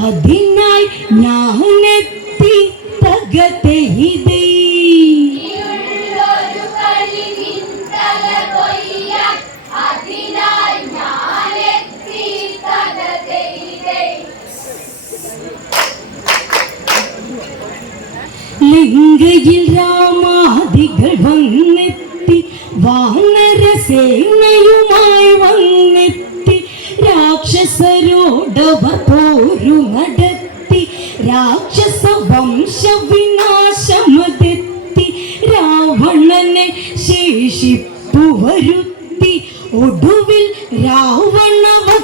അതിനായി കൊയ്യാൻ അതിനായി ഞാനെത്തി തകതയിലെ ലങ്കയിൽ രാമാദികൾ വന്നെത്തി വാനരസേനയുമായി വന്നെത്തി രാക്ഷസരോടവർ പോരു നടത്തി രാക്ഷസ വംശവിനാശമതെത്തി രാവണനെ ശേഷിപ്പു വരുത്തി ഒടുവിൽ രാവണവധമതിനെത്തി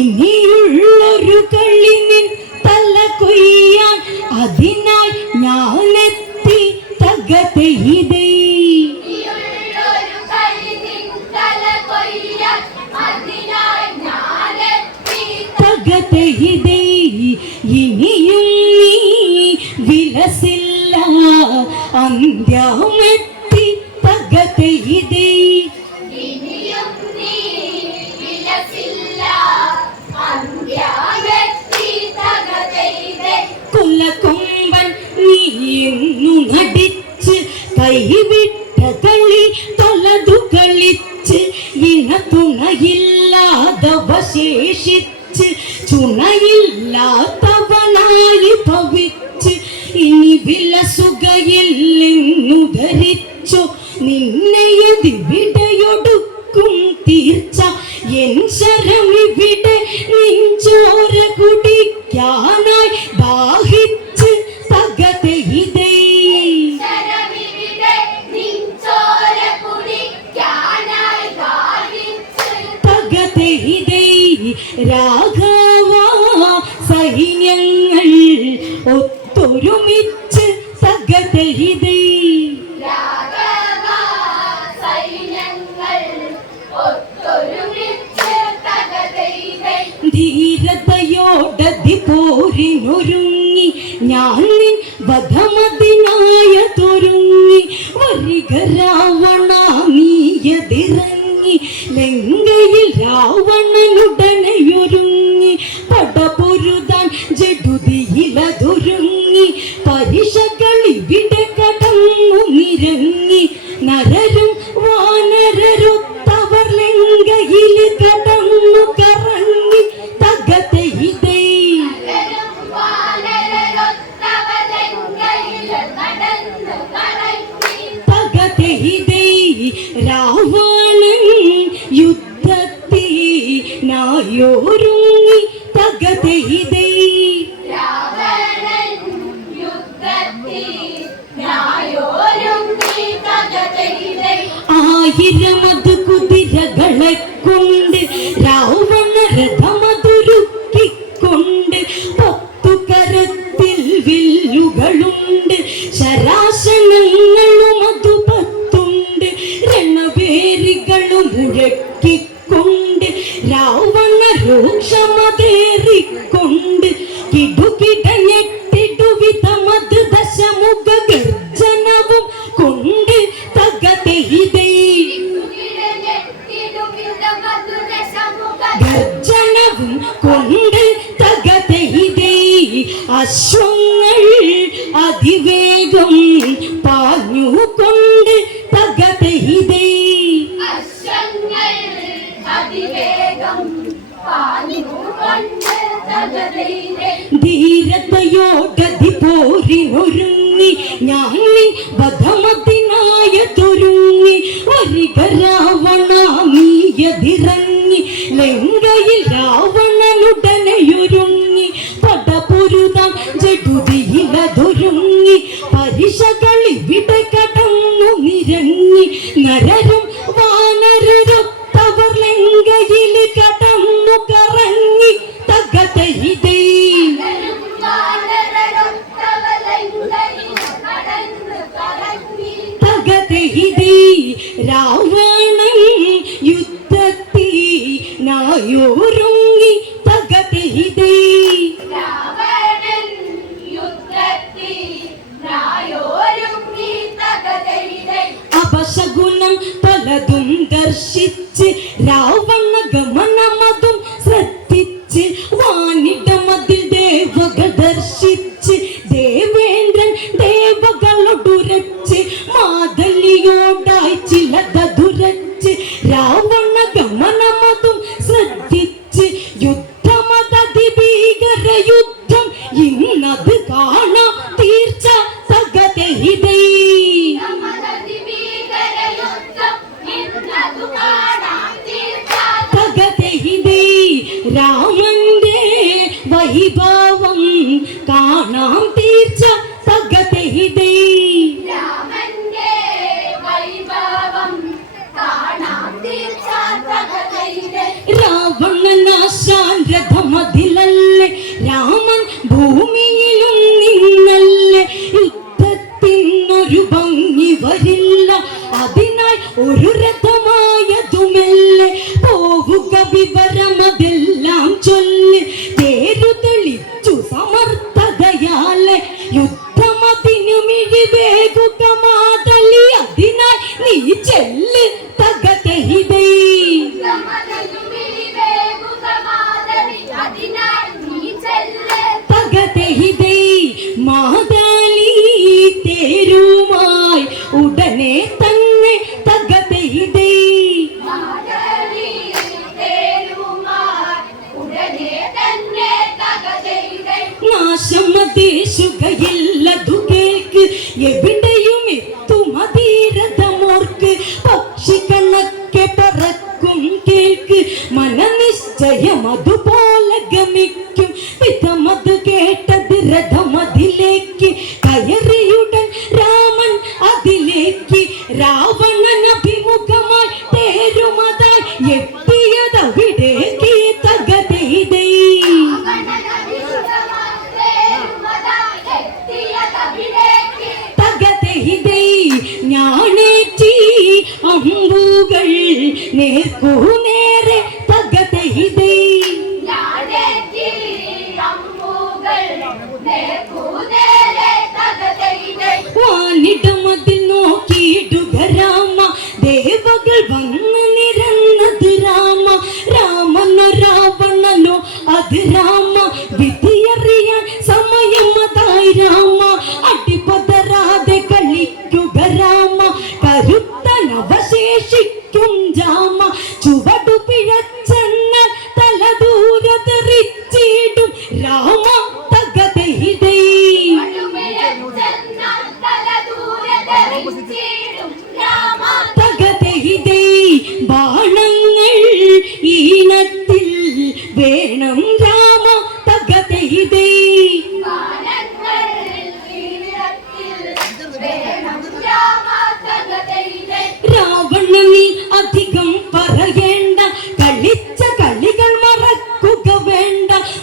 ഇനിയുള്ളൊരു കളി നിൻ തല കൊയ്യാൻ കൊല്ലക്കൊമ്പൻ കൊമ്പൻ നീയുന്നു നടിച്ച് കൈവിട്ട കളി തൊലതു കളിച്ച് ഇണ തുണയില്ലാതവശേഷിച്ച് ചുണയില്ലാത്തവനായി ഭവിച്ച് ഇനി വിലസുകയില്ലെന്നു ധരിച്ചോ നിന്നെയതിവിടെയൊടുക്കും തീർച്ച. എൻ ശരമിവിടെ നെഞ്ചോര കുടിക്കാനായി ദാഹിച്ച് തകതെയ്തേ രാഘവ സൈന്യങ്ങൾ ഒത്തൊരുമിച്ച് ധീരതയോടതി പോരിനൊരുങ്ങി ഞാൻ നിൻ വധമതിനായ തൊരുങ്ങി വരിക രാവണ നീയതിറങ്ങി ലങ്കയിൽ രാവണനുടനെയൊരുങ്ങി. പടപൊരുതാൻ ജഡുതിയിലതൊരുങ്ങി പരിശകളിവിടെ കടന്നു നിരങ്ങി. നരരും മുഴക്കിക്കൊണ്ട് രാവണ രൂക്ഷമതേറിക്കൊണ്ട് പോരിനൊരുങ്ങി ഞാൻ നിൻ വധമതിനായ തൊരുങ്ങി വരിക രാവണ നീയതിറങ്ങി ലങ്കയിൽ രാവണനുടനെയൊരുങ്ങി പടപൊരുതാൻ ജഡുതിയിലതൊരുങ്ങി പരിശകളിവിടെ കടന്നു നിരങ്ങി നരരും రావణ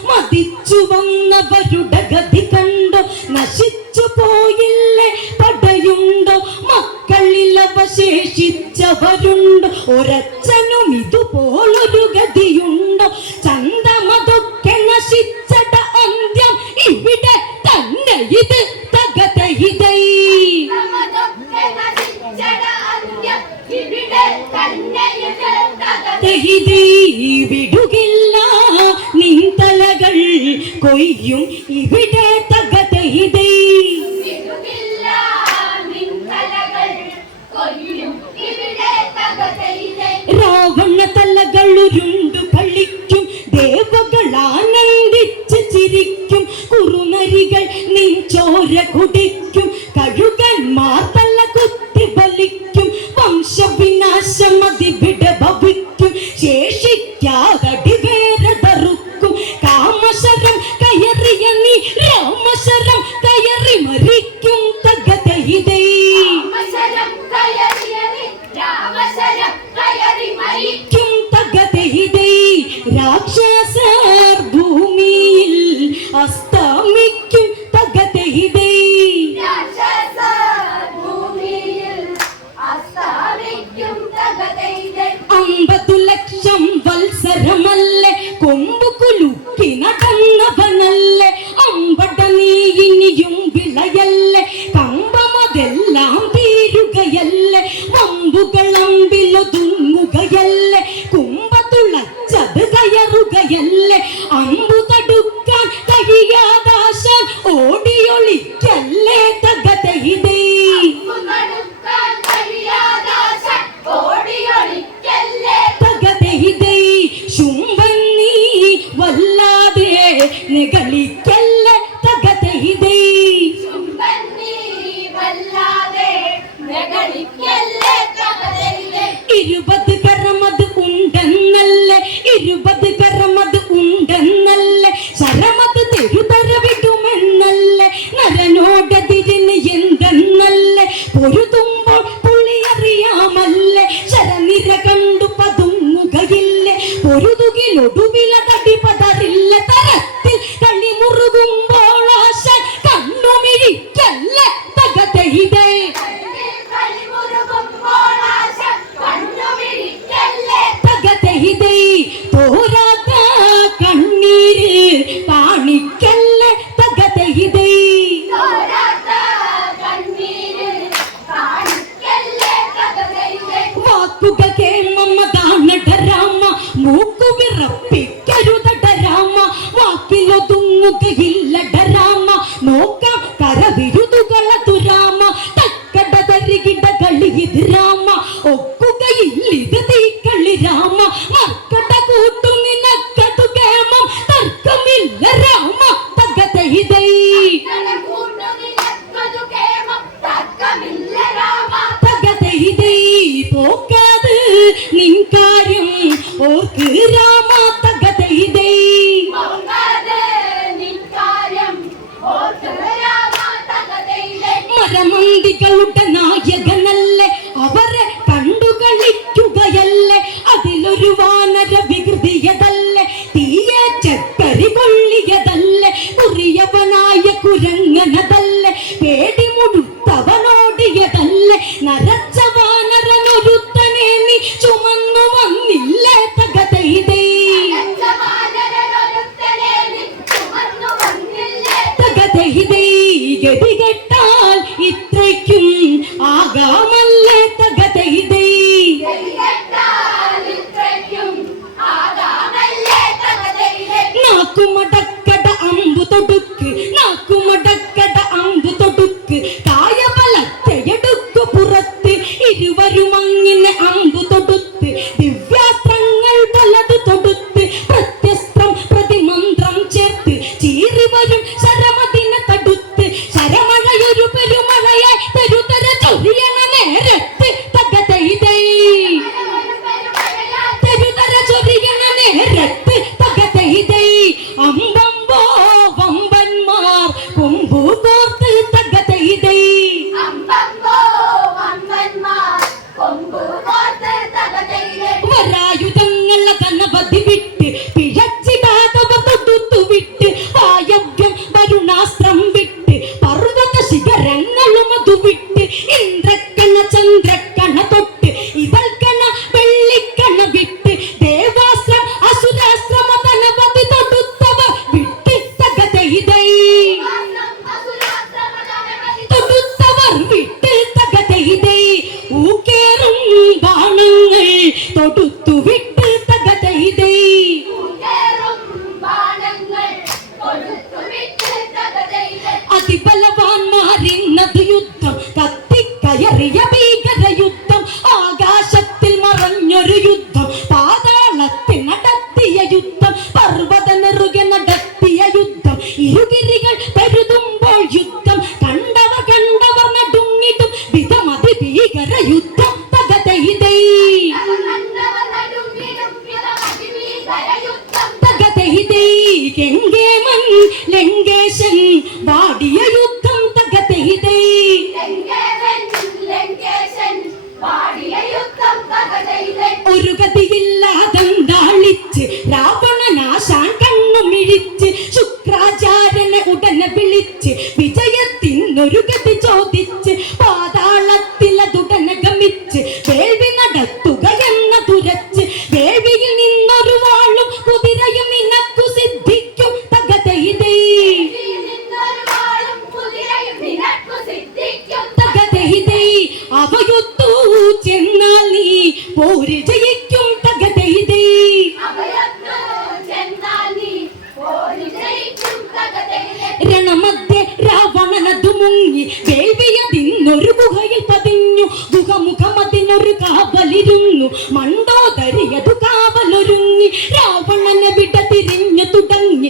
മതിച്ചു വന്നവരുടെ ഗതി കണ്ടോ നശിച്ചു പോയില്ലേ പടയുണ്ടോ? മക്കളിലവശേഷിച്ചവരുണ്ടോ? ഒരച്ഛനും ഇതുപോലൊരു ഗതിയുണ്ട്? നീയും ഇവിടെ തകതയിതൈ രാവണ തലകളുരുണ്ടു കളിക്കും ദേവകളാനന്ദിച്ച് ചിരിക്കും. കുറുനരികൾ നിൻ ചോര you, but que വിളിച്ച് ശുക്രാചാര്യനെ ഉടനെ വിളിച്ച് വിജയത്തിൽ നൊരുകത്തിൽ തുടങ്ങി. രാവണനെ വിട തിരിഞ്ഞു തുടങ്ങി.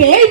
Hey.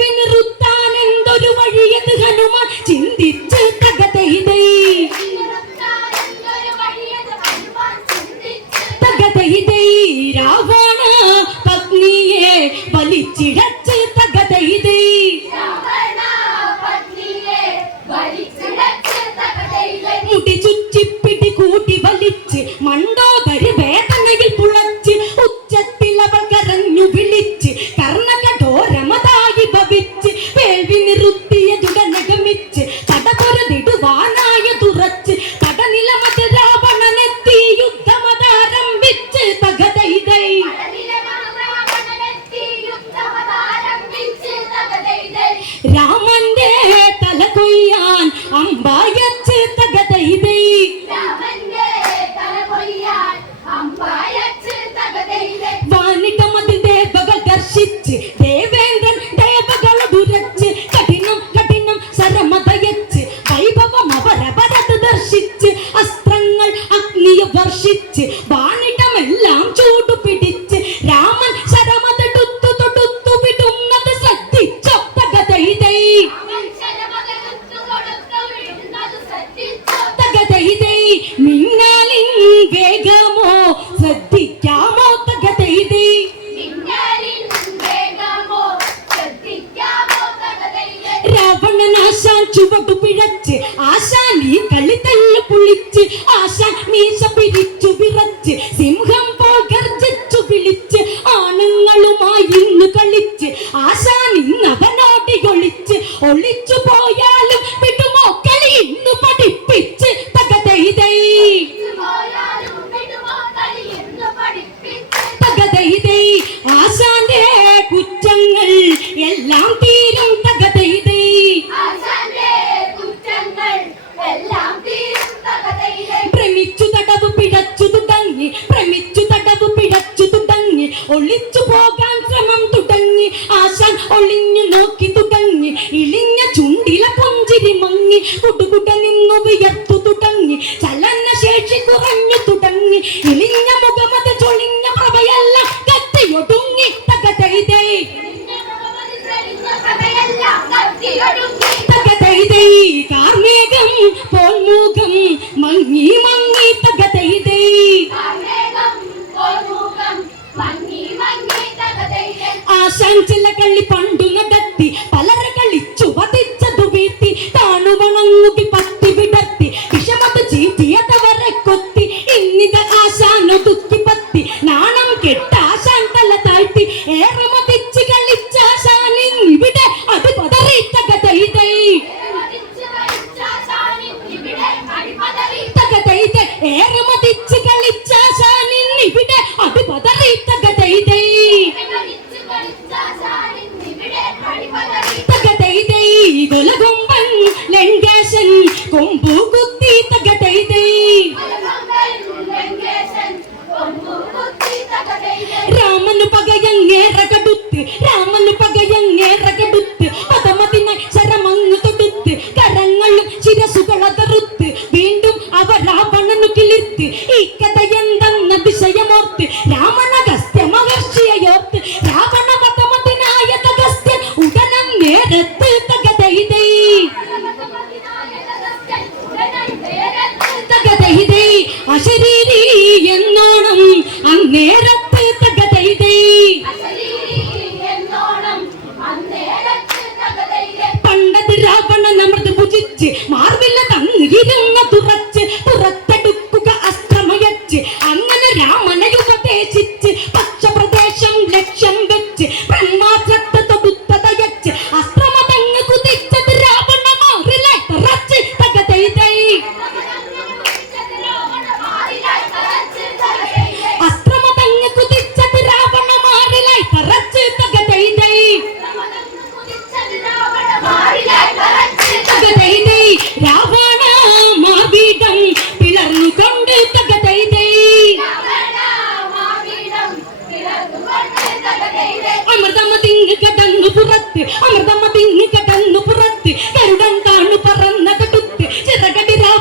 പിഴച്ചു തുടങ്ങി ഭ്രമിച്ചു തടവ് പിഴച്ചു തുടങ്ങി ഒളിച്ചു പോകാൻ ശ്രമം തുടങ്ങി ആശാൻ ഒളിഞ്ഞു നോക്കി തുടങ്ങി ഇളിഞ്ഞ ചുണ്ടില പുഞ്ചിരി മങ്ങി കുടുകുട നിന്നു വിയർത്തു തുടങ്ങി ചലന ശേഷി കുറഞ്ഞു തുടങ്ങി ഇളിഞ്ഞ മുഖമത് ചൊളിഞ്ഞ പ്രഭയല്ല കത്തിയൊടുങ്ങി തകതൈതൈ തകതൈതൈ കാർമേഘം പോൽമൂഖം മങ്ങി മങ്ങി ಶಾಂಚಿಲ್ಲ ಕಳ್ಳಿ ಪಣ್ಣ ராமன் राम अन्न जो बताए चित्त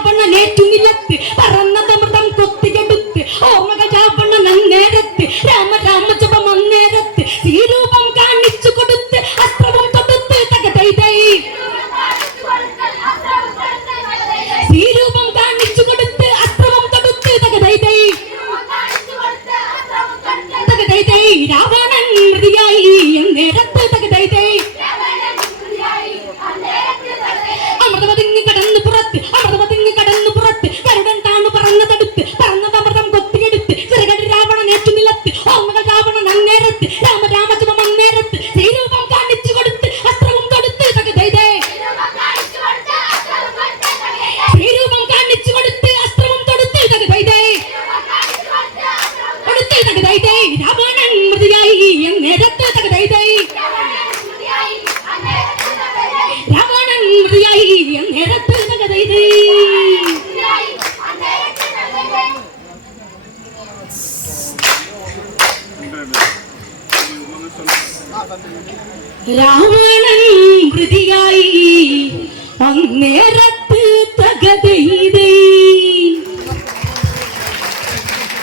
பண்ணா நேற்று மில்லத்து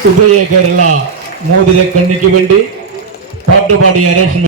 ഉഭയ കേരള മോതിര കണ്ണിക്ക് വേണ്ടി പാട്ടുപാടിയ രേഷ്മ